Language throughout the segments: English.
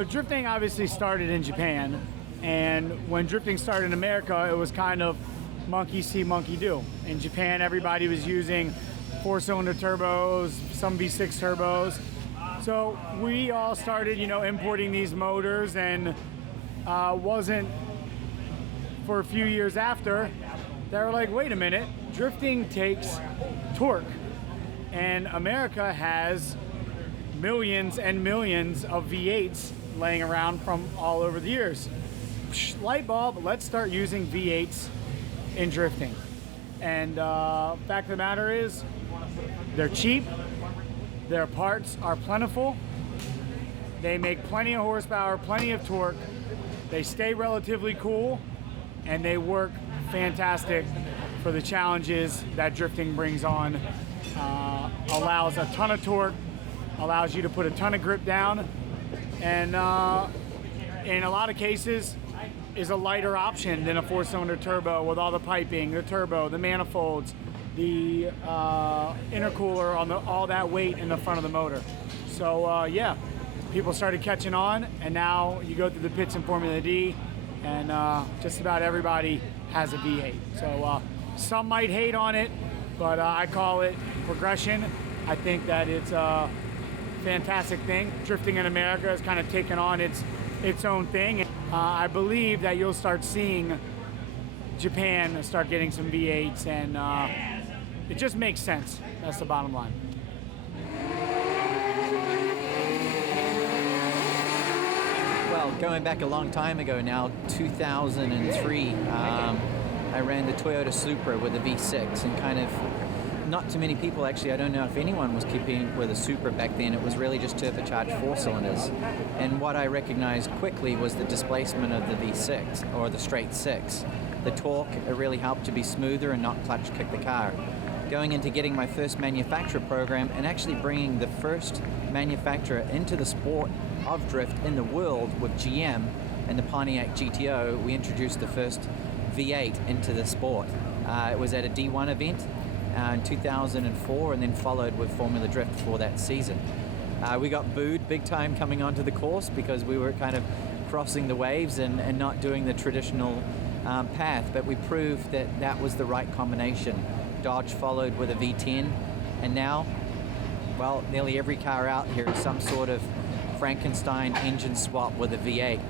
So drifting obviously started in Japan, and when drifting started in America, it was kind of monkey see, monkey do. In Japan, everybody was using 4-cylinder turbos, some V6 turbos. So we all started, importing these motors, and wasn't for a few years after, they were like, wait a minute, drifting takes torque, and America has millions and millions of V8s laying around from all over the years. Light bulb, let's start using V8s in drifting. And fact of the matter is, they're cheap, their parts are plentiful, they make plenty of horsepower, plenty of torque, they stay relatively cool, and they work fantastic for the challenges that drifting brings on. Allows a ton of torque, allows you to put a ton of grip down, and in a lot of cases is a lighter option than a 4-cylinder turbo with all the piping, the turbo, the manifolds, the intercooler, on all that weight in the front of the motor. So yeah, people started catching on, and now you go through the pits in Formula D, and just about everybody has a V8. So some might hate on it, but I call it progression. I think that it's a fantastic thing. Drifting in America has kind of taken on its own thing. I believe that you'll start seeing Japan start getting some V8s, and it just makes sense. That's the bottom line. Well, going back a long time ago now, 2003, I ran the Toyota Supra with a V6, and kind of, not too many people actually, I don't know if anyone was keeping with a Supra back then. It was really just turbocharged 4-cylinders. And what I recognized quickly was the displacement of the V6, or the straight 6. The torque, it really helped to be smoother and not clutch kick the car. Going into getting my first manufacturer program, and actually bringing the first manufacturer into the sport of drift in the world with GM and the Pontiac GTO, we introduced the first V8 into the sport. It was at a D1 event in 2004, and then followed with Formula Drift for that season. We got booed big time coming onto the course because we were kind of crossing the waves and not doing the traditional path, but we proved that that was the right combination. Dodge followed with a V10, and now, well, nearly every car out here is some sort of Frankenstein engine swap with a V8.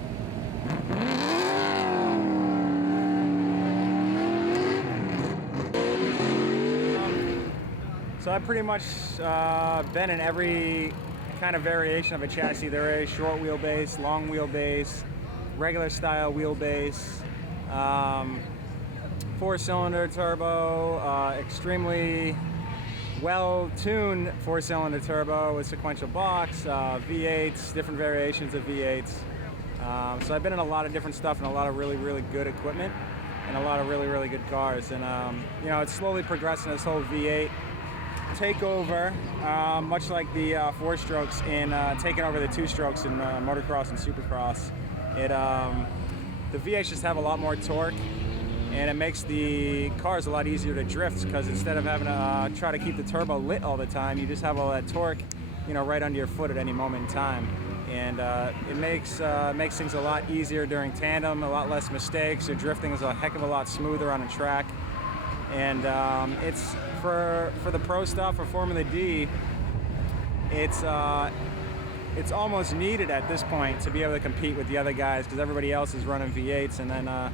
So I've pretty much been in every kind of variation of a chassis there is: short wheelbase, long wheelbase, regular style wheelbase, 4-cylinder turbo, extremely well-tuned 4-cylinder turbo with sequential box, V8s, different variations of V8s. So I've been in a lot of different stuff and a lot of really, really good equipment and a lot of really, really good cars. And it's slowly progressing, this whole V8 takeover, much like the 4-strokes in taking over the 2-strokes in motocross and supercross. The V8s just have a lot more torque, and it makes the cars a lot easier to drift, because instead of having to try to keep the turbo lit all the time, you just have all that torque, right under your foot at any moment in time. And it makes things a lot easier during tandem, a lot less mistakes. Your drifting is a heck of a lot smoother on a track. And it's for the pro stuff, for Formula D, it's almost needed at this point to be able to compete with the other guys, because everybody else is running V8s. And then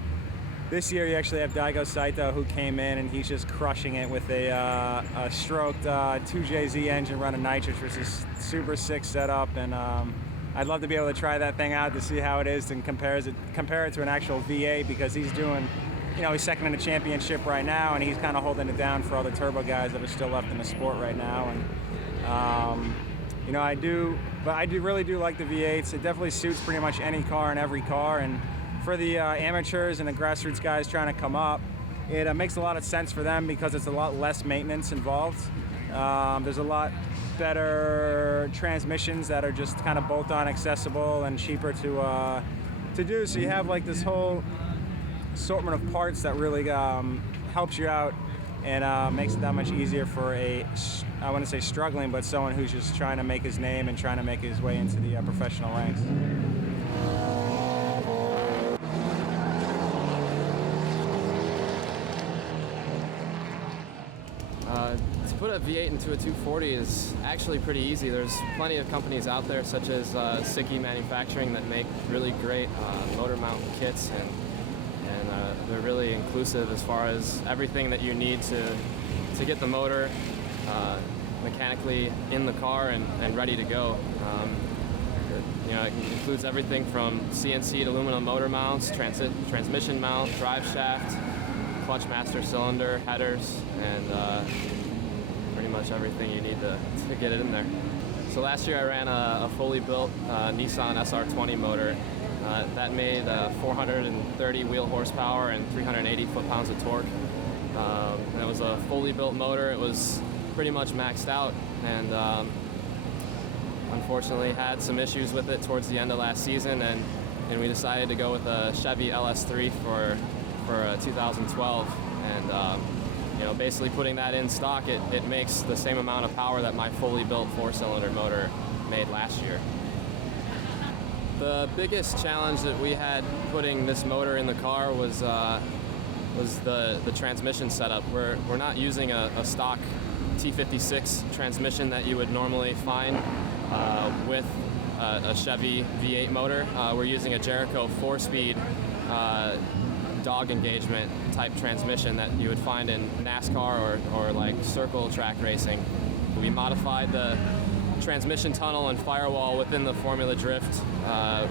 this year you actually have Daigo Saito, who came in, and he's just crushing it with a stroked 2JZ engine running nitrous, which is super sick setup. And I'd love to be able to try that thing out to see how it is and compare it to an actual V8, because he's doing, he's second in the championship right now, and he's kind of holding it down for all the turbo guys that are still left in the sport right now. And I really do like the V8s. It definitely suits pretty much any car and every car. And for the amateurs and the grassroots guys trying to come up, it makes a lot of sense for them, because it's a lot less maintenance involved. There's a lot better transmissions that are just kind of bolt-on accessible and cheaper to do. So you have like this whole assortment of parts that really helps you out and makes it that much easier for I wouldn't say struggling, but someone who's just trying to make his name and trying to make his way into the professional ranks. put a V8 into a 240 is actually pretty easy. There's plenty of companies out there, such as Sickie Manufacturing, that make really great motor mount kits, and they're really inclusive as far as everything that you need to get the motor mechanically in the car and ready to go. It includes everything from CNC'd aluminum motor mounts, transmission mount, drive shaft, clutch master cylinder, headers, and pretty much everything you need to get it in there. So last year I ran a fully built Nissan SR20 motor that made 430 wheel horsepower and 380 foot-pounds of torque. And it was a fully built motor. It was pretty much maxed out, and unfortunately had some issues with it towards the end of last season, and we decided to go with a Chevy LS3 for 2012. And basically putting that in stock, it makes the same amount of power that my fully built 4-cylinder motor made last year. The biggest challenge that we had putting this motor in the car was the transmission setup. We're not using a stock T56 transmission that you would normally find with a Chevy V8 motor. We're using a Jericho 4-speed dog engagement type transmission that you would find in NASCAR or like circle track racing. We modified the transmission tunnel and firewall within the Formula Drift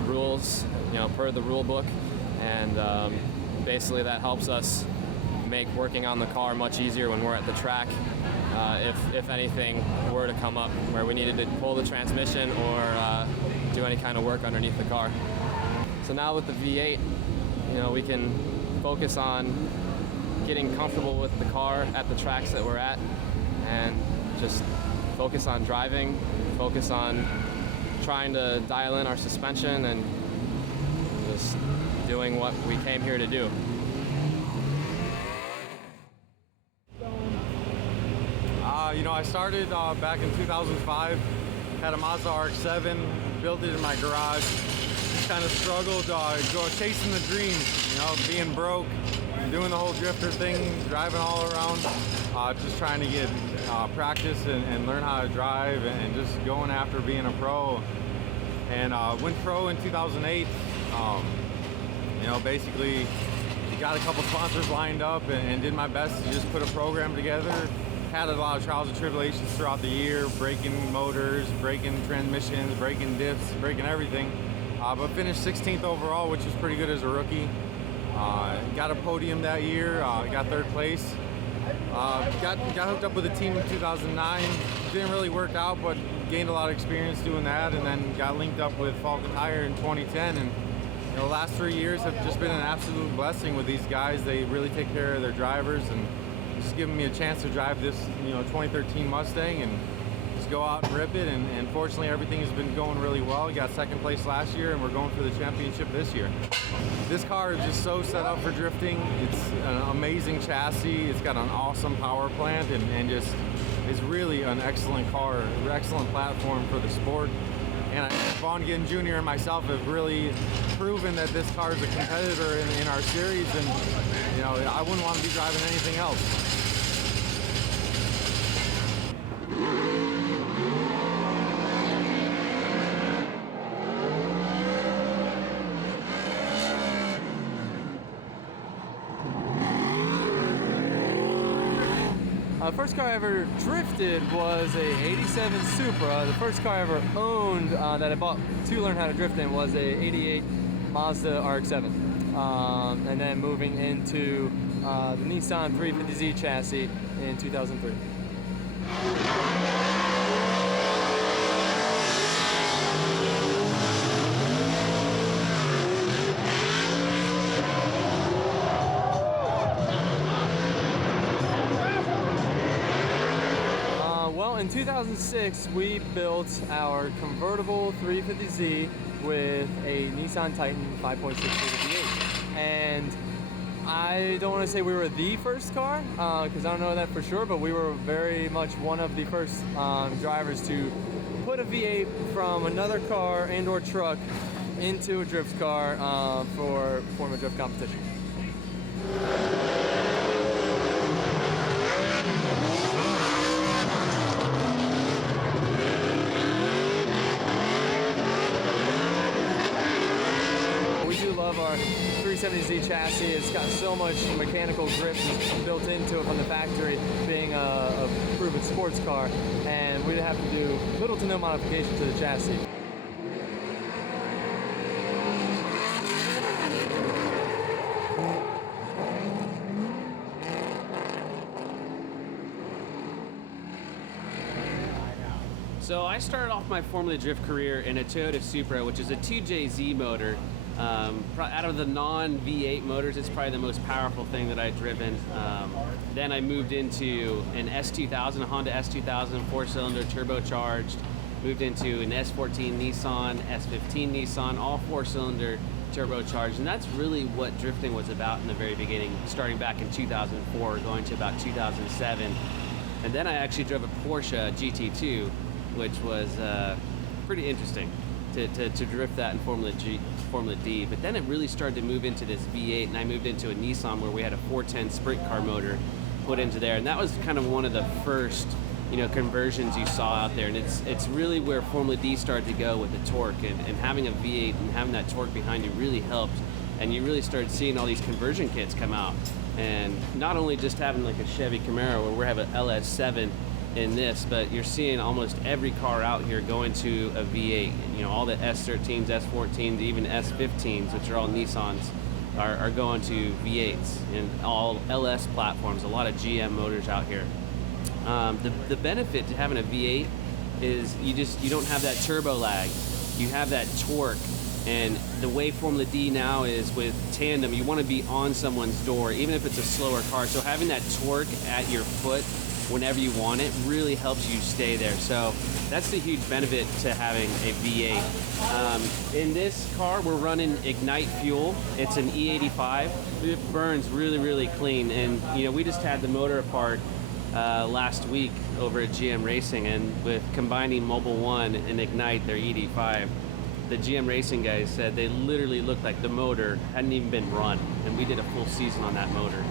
rules, per the rule book, and basically that helps us make working on the car much easier when we're at the track. If anything were to come up where we needed to pull the transmission or do any kind of work underneath the car. So now with the V8, we can focus on getting comfortable with the car at the tracks that we're at, and just focus on driving, focus on trying to dial in our suspension, and just doing what we came here to do. I started back in 2005, had a Mazda RX-7, built it in my garage, just kind of struggled chasing the dream, being broke, doing the whole drifter thing, driving all around, just trying to get practice and learn how to drive, and just going after being a pro. And went pro in 2008, basically got a couple sponsors lined up and did my best to just put a program together. Had a lot of trials and tribulations throughout the year, breaking motors, breaking transmissions, breaking diffs, breaking everything. But finished 16th overall, which is pretty good as a rookie. Got a podium that year, got 3rd place. Got hooked up with a team in 2009. Didn't really work out, but gained a lot of experience doing that, and then got linked up with Falken in 2010. And the last 3 years have just been an absolute blessing with these guys. They really take care of their drivers, and just giving me a chance to drive this 2013 Mustang and just go out and rip it. And fortunately everything has been going really well. We got 2nd place last year, and we're going for the championship this year. This car is just so set up for drifting. It's an amazing chassis. It's got an awesome power plant, and just is really an excellent car, excellent platform for the sport. And Vaughn, Gittin Jr. and myself have really proven that this car is a competitor in our series, and I wouldn't want to be driving anything else. The first car I ever drifted was a 87 Supra. The first car I ever owned that I bought to learn how to drift in was a 88 Mazda RX-7. And then moving into the Nissan 350Z chassis in 2003. In 2006, we built our convertible 350Z with a Nissan Titan 5.6 liter V8. And I don't want to say we were the first car, because I don't know that for sure, but we were very much one of the first drivers to put a V8 from another car and or truck into a drift car for Formula Drift competition. car, 370Z chassis. It's got so much mechanical grip built into it from the factory, being a proven sports car, and we'd have to do little to no modification to the chassis. So I started off my Formula Drift career in a Toyota Supra, which is a 2JZ motor. Out of the non-V8 motors, it's probably the most powerful thing that I've driven. Then I moved into an S2000, a Honda S2000, 4-cylinder turbocharged. Moved into an S14 Nissan, S15 Nissan, all 4-cylinder turbocharged. And that's really what drifting was about in the very beginning, starting back in 2004, going to about 2007. And then I actually drove a Porsche GT2, which was pretty interesting to drift that in Formula D. But then it really started to move into this V8, and I moved into a Nissan where we had a 410 sprint car motor put into there, and that was kind of one of the first, conversions you saw out there. And it's really where Formula D started to go with the torque, and having a V8 and having that torque behind you really helped. And you really started seeing all these conversion kits come out, and not only just having like a Chevy Camaro where we have an LS7 in this, but you're seeing almost every car out here going to a V8. All the S13s, S14s, even S15s, which are all Nissans, are going to V8s, and all LS platforms, a lot of GM motors out here. The benefit to having a V8 is you don't have that turbo lag. You have that torque, and the way Formula D now is with tandem, you want to be on someone's door, even if it's a slower car. So having that torque at your foot whenever you want it really helps you stay there. So that's the huge benefit to having a V8. In this car, we're running Ignite fuel. It's an E85. It burns really, really clean. And we just had the motor apart last week over at GM Racing, and with combining Mobil 1 and Ignite, their E85, the GM Racing guys said they literally looked like the motor hadn't even been run, and we did a full season on that motor.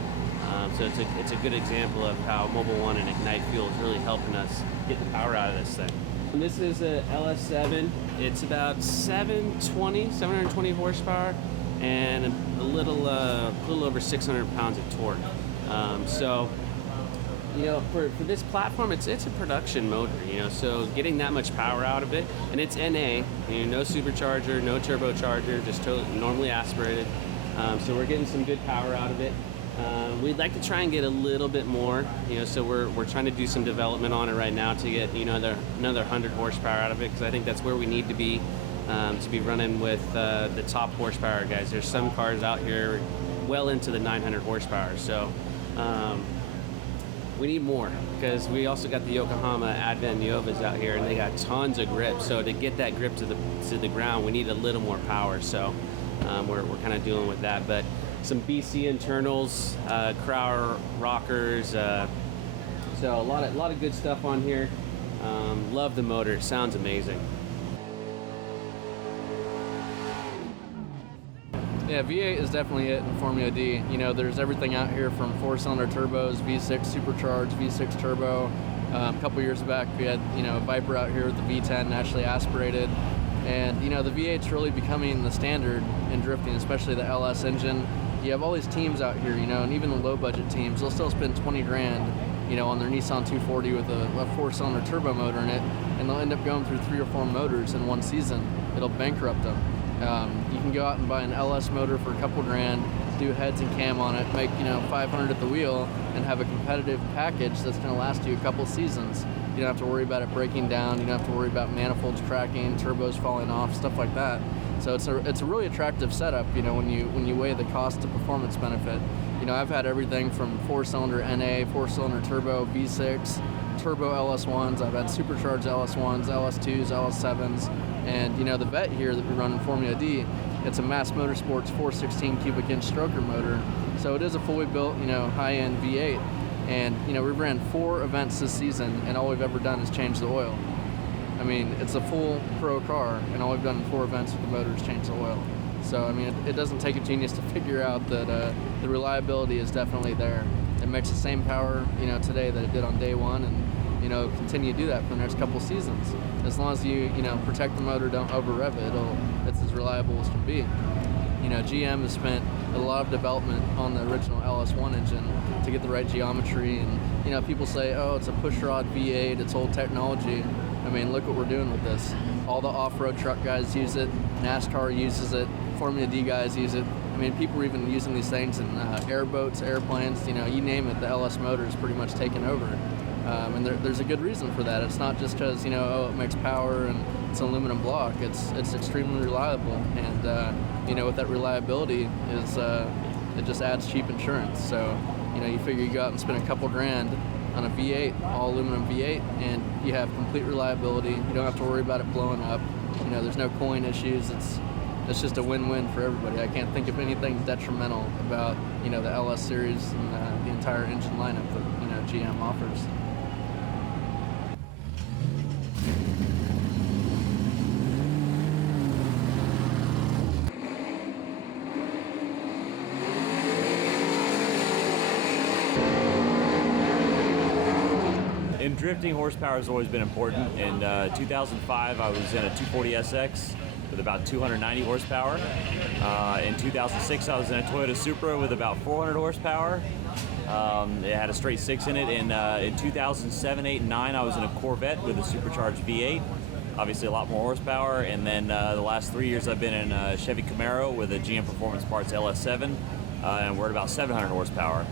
So it's a good example of how Mobil 1 and Ignite fuel is really helping us get the power out of this thing. And this is a LS7. It's about 720 horsepower and a little over 600 pounds of torque. So for this platform, it's a production motor, so getting that much power out of it, and it's NA, no supercharger, no turbocharger, just normally aspirated. So we're getting some good power out of it. We'd like to try and get a little bit more, so we're trying to do some development on it right now to get another 100 horsepower out of it, because I think that's where we need to be running with the top horsepower guys. There's some cars out here well into the 900 horsepower, so we need more, because we also got the Yokohama Advent Neovas out here, and they got tons of grip. So to get that grip to the ground, we need a little more power. So we're kind of dealing with that, but some BC internals, Crowder rockers, so a lot of good stuff on here. Love the motor; it sounds amazing. Yeah, V8 is definitely it in Formula D. There's everything out here from 4-cylinder turbos, V6 supercharged, V6 turbo. A couple years back, we had a Viper out here with the V10 naturally aspirated, and the V8's really becoming the standard in drifting, especially the LS engine. You have all these teams out here, and even the low-budget teams, they'll still spend 20 grand, on their Nissan 240 with a 4-cylinder turbo motor in it, and they'll end up going through 3 or 4 motors in one season. It'll bankrupt them. You can go out and buy an LS motor for a couple grand, do heads and cam on it, make 500 at the wheel, and have a competitive package that's going to last you a couple seasons. You don't have to worry about it breaking down. You don't have to worry about manifolds cracking, turbos falling off, stuff like that. So it's a really attractive setup. When you weigh the cost to performance benefit. I've had everything from 4-cylinder NA, 4-cylinder turbo, V6, turbo LS1s. I've had supercharged LS1s, LS2s, LS7s, and the vet here that we run in Formula D, it's a Mass Motorsports 416 cubic inch stroker motor. So it is a fully built, high-end V8. And we've ran 4 events this season, and all we've ever done is change the oil. I mean, it's a full pro car, and all we've done in 4 events with the motor is change the oil. So, I mean, it doesn't take a genius to figure out that the reliability is definitely there. It makes the same power, today that it did on day one, and, continue to do that for the next couple seasons. As long as you, protect the motor, don't over-rev it, it's as reliable as can be. You know, GM has spent a lot of development on the original LS1 engine to get the right geometry, and you know, people say, oh, it's a pushrod V8, it's old technology. I mean, look what we're doing with this. All the off-road truck guys use it, NASCAR uses it, Formula D guys use it. I mean, people are even using these things in airboats, airplanes, you know, you name it, the LS motor is pretty much taken over. And there's a good reason for that. It's not just because, you know, oh, it makes power and it's an aluminum block. It's extremely reliable, and you know, with that reliability is it just adds cheap insurance. So, you know, you figure you go out and spend a couple grand on a V8, all aluminum V8, and you have complete reliability. You don't have to worry about it blowing up. You know, there's no cooling issues. It's just a win-win for everybody. I can't think of anything detrimental about, you know, the LS series and the entire engine lineup that, you know, GM offers. In drifting, horsepower has always been important. In 2005, I was in a 240SX with about 290 horsepower. In 2006, I was in a Toyota Supra with about 400 horsepower. It had a straight six in it. And in 2007, 8, and 9, I was in a Corvette with a supercharged V8. Obviously a lot more horsepower. And then the last 3 years, I've been in a Chevy Camaro with a GM Performance Parts LS7, and we're at about 700 horsepower.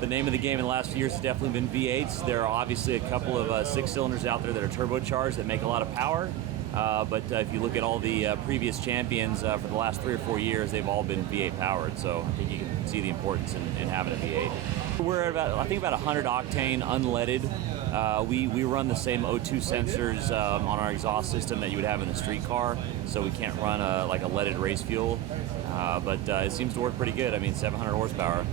The name of the game in the last few years has definitely been V8s. There are obviously a couple of six cylinders out there that are turbocharged that make a lot of power. But if you look at all the previous champions for the last 3 or 4 years, they've all been V8 powered. So I think you can see the importance in having a V8. We're at about, I think, about 100 octane unleaded. We run the same O2 sensors on our exhaust system that you would have in a street car. So we can't run like a leaded race fuel. But it seems to work pretty good. I mean, 700 horsepower.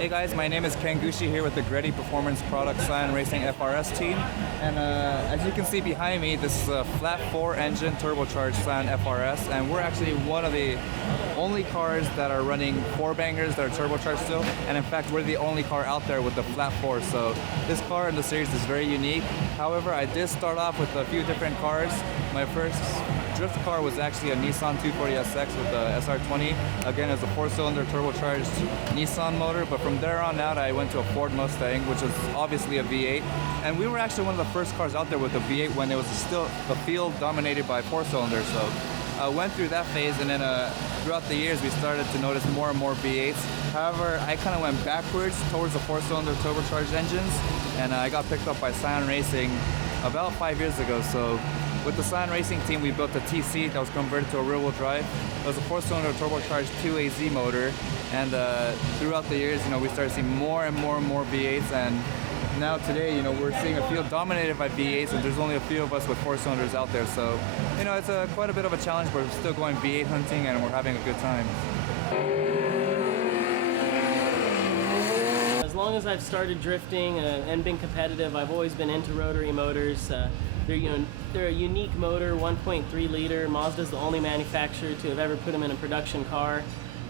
Hey guys, my name is Gushi here with the Greddy Performance Product Scion Racing FRS team. And as you can see behind me, this is a flat 4 engine turbocharged Scion FRS, and we're actually one of the only cars that are running 4-bangers that are turbocharged still. And in fact, we're the only car out there with the flat 4. So this car in the series is very unique. However, I did start off with a few different cars. My first drift car was actually a Nissan 240SX with the SR20. Again, it's a 4-cylinder turbocharged Nissan motor, but from there on out, I went to a Ford Mustang, which is obviously a V8. And we were actually one of the first cars out there with a V8 when it was still the field dominated by 4-cylinders. So I went through that phase, and then throughout the years, we started to notice more and more V8s. However, I kind of went backwards towards the 4-cylinder turbocharged engines, and I got picked up by Scion Racing about 5 years ago. So with the Scion Racing team, we built a TC that was converted to a rear-wheel drive. It was a 4-cylinder turbocharged 2AZ motor, and throughout the years, you know, we started seeing more and more V8s, and now today, you know, we're seeing a field dominated by V8s, and there's only a few of us with 4-cylinders out there. So, you know, it's quite a bit of a challenge, but we're still going V8 hunting, and we're having a good time. As long as I've started drifting and been competitive, I've always been into rotary motors. They're a unique motor, 1.3 liter. Mazda's the only manufacturer to have ever put them in a production car.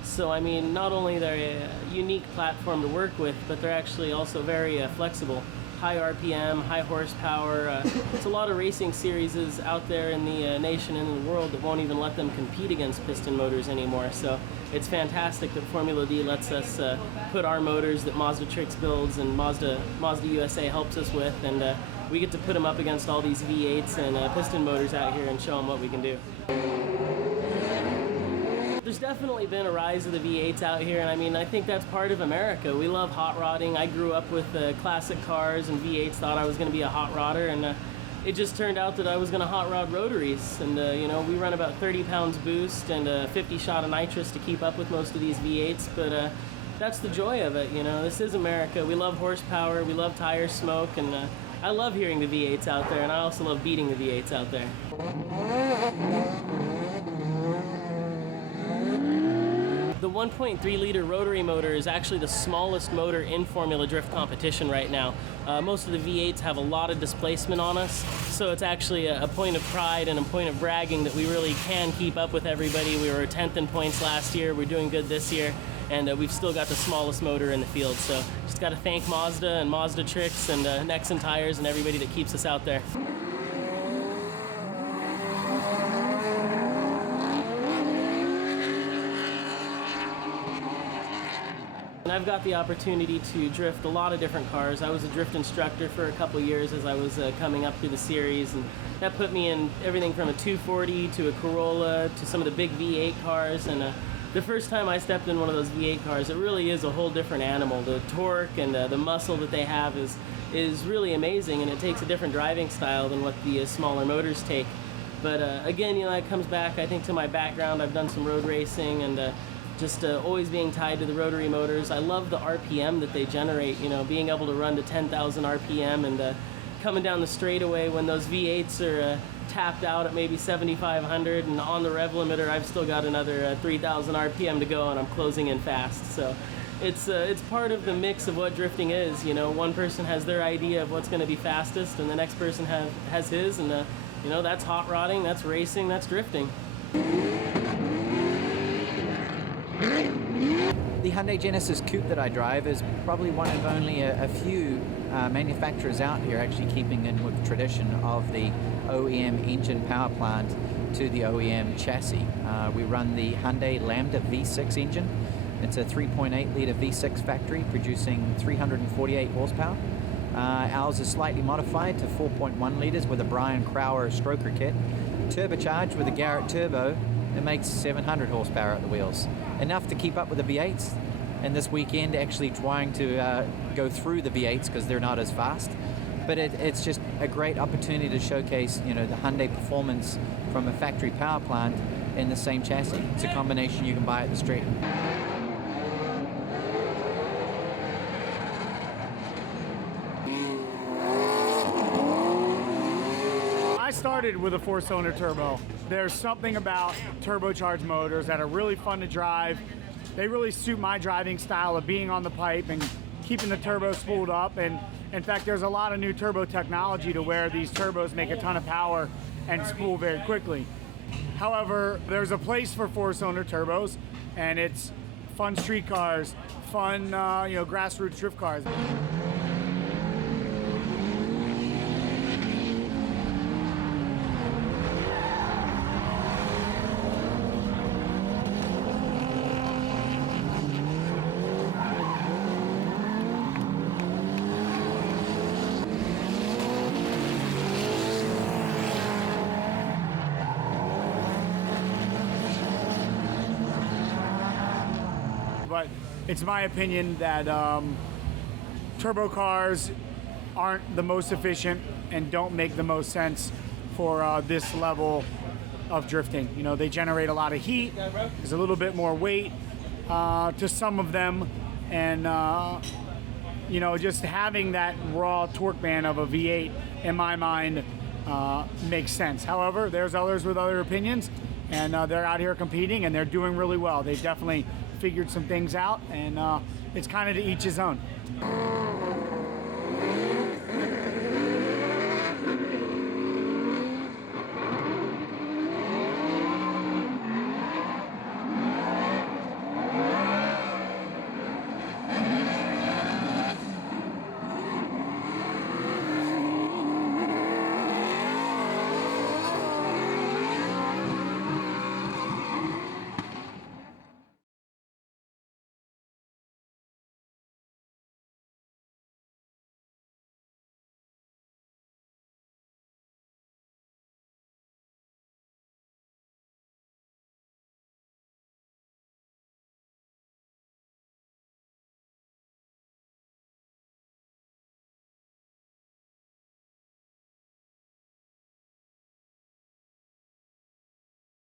So I mean, not only they're a unique platform to work with, but they're actually also very flexible. High RPM, high horsepower. It's a lot of racing series out there in the nation and in the world that won't even let them compete against piston motors anymore. So it's fantastic that Formula D lets us put our motors that Mazda Tricks builds and Mazda USA helps us with, and we get to put them up against all these V8s and piston motors out here and show them what we can do. There's definitely been a rise of the V8s out here, and I mean, I think that's part of America. We love hot rodding. I grew up with classic cars and V8s, thought I was going to be a hot rodder, and it just turned out that I was going to hot rod rotaries. And you know, we run about 30 pounds boost and 50 shot of nitrous to keep up with most of these V8s, but that's the joy of it. You know, this is America. We love horsepower, we love tire smoke, and I love hearing the V8s out there, and I also love beating the V8s out there. The 1.3 liter rotary motor is actually the smallest motor in Formula Drift competition right now. Most of the V8s have a lot of displacement on us, so it's actually a point of pride and a point of bragging that we really can keep up with everybody. We were 10th in points last year, we're doing good this year, and we've still got the smallest motor in the field. So just got to thank Mazda and Mazda Tricks and Nexen Tires and everybody that keeps us out there. I've got the opportunity to drift a lot of different cars. I was a drift instructor for a couple years as I was coming up through the series, and that put me in everything from a 240 to a Corolla to some of the big V8 cars. And the first time I stepped in one of those V8 cars, it really is a whole different animal. The torque and the muscle that they have is really amazing, and it takes a different driving style than what the smaller motors take. But again, you know, it comes back, I think, to my background. I've done some road racing and just always being tied to the rotary motors. I love the RPM that they generate, you know, being able to run to 10,000 RPM and coming down the straightaway when those V8s are tapped out at maybe 7,500, and on the rev limiter I've still got another 3,000 RPM to go, and I'm closing in fast. So it's part of the mix of what drifting is. You know, one person has their idea of what's going to be fastest, and the next person has his, and you know, that's hot rodding, that's racing, that's drifting. The Hyundai Genesis Coupe that I drive is probably one of only a few manufacturers out here actually keeping in with the tradition of the OEM engine power plant to the OEM chassis. We run the Hyundai Lambda V6 engine. It's a 3.8 liter V6 factory producing 348 horsepower. Ours is slightly modified to 4.1 liters with a Brian Crowder stroker kit, turbocharged with a Garrett turbo. It makes 700 horsepower at the wheels. Enough to keep up with the V8s, and this weekend actually trying to go through the V8s because they're not as fast. But it's just a great opportunity to showcase, you know, the Hyundai performance from a factory power plant in the same chassis. It's a combination you can buy at the street. I started with a 4-cylinder turbo. There's something about turbocharged motors that are really fun to drive. They really suit my driving style of being on the pipe and keeping the turbo spooled up. And in fact, there's a lot of new turbo technology to where these turbos make a ton of power and spool very quickly. However, there's a place for 4-cylinder turbos, and it's fun street cars, fun you know, grassroots drift cars. But it's my opinion that turbo cars aren't the most efficient and don't make the most sense for this level of drifting. You know, they generate a lot of heat. There's a little bit more weight to some of them, and you know, just having that raw torque band of a V8 in my mind makes sense. However, there's others with other opinions, and they're out here competing and they're doing really well. They've definitely figured some things out, and it's kind of to each his own.